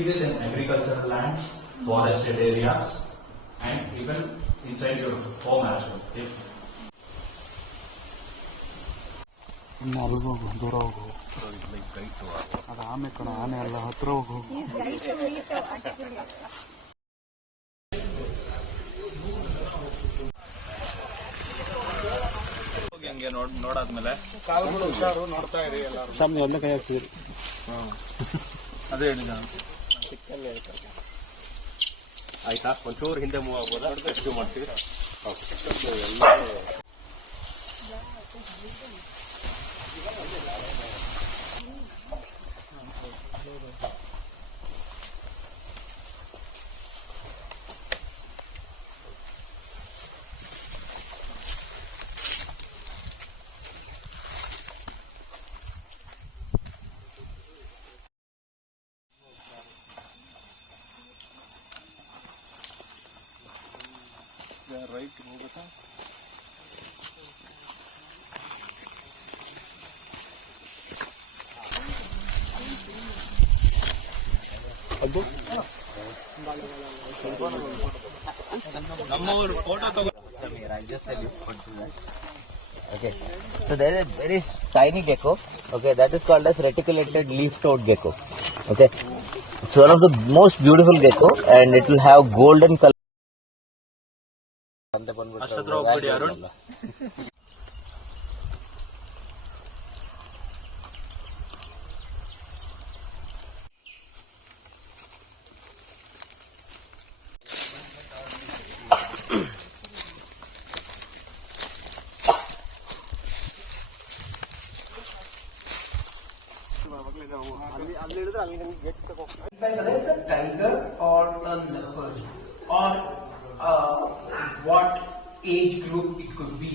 serious in agricultural lands, forested areas, and even inside your home as well. ಇನ್ನು ಅಲ್ಗೋಗು, ದೂರ ಹೋಗು. ಅದು ಆಮೆ ಕಣ, ಆನೆ ಅಲ್ಲ, ಹತ್ರ ಹೋಗು. ಹಂಗೆ ನೋಡಾದ್ಮೇಲೆ ಕಾಲುಗಳು ಹುಷಾರು, ನೋಡ್ತಾ ಇರಿ ಎಲ್ಲರೂ. ಸ್ವಾಮಿ ಒಂದೇ ಕೈ ಹಾಕ್ತಿದ್ರಿ. ಅದೇ ಹೇಳಿದ ಆಯ್ತಾ, ಒಂಚೂರು ಹಿಂದೆ ಮೂವ್ ಆಗ್ಬೋದಾ? ಎಷ್ಟು ಮಾಡ್ತೀವಿ? ರೈಟ್ ಹೋಗ್ಬೇಕಾ? ಅದು ನಮ್ಮವರು ಫೋಟೋ ತಗೋ. Okay, so there is very tiny gecko. Okay, that is called as reticulated leaf-toed gecko. Okay, it's one of the most beautiful gecko, and it will have golden color. ಅಷ್ಟತ್ರ ಹೋಗ್ಬಿಡಿ Arun. Whether it's a tiger or a leopard or what age group it could be.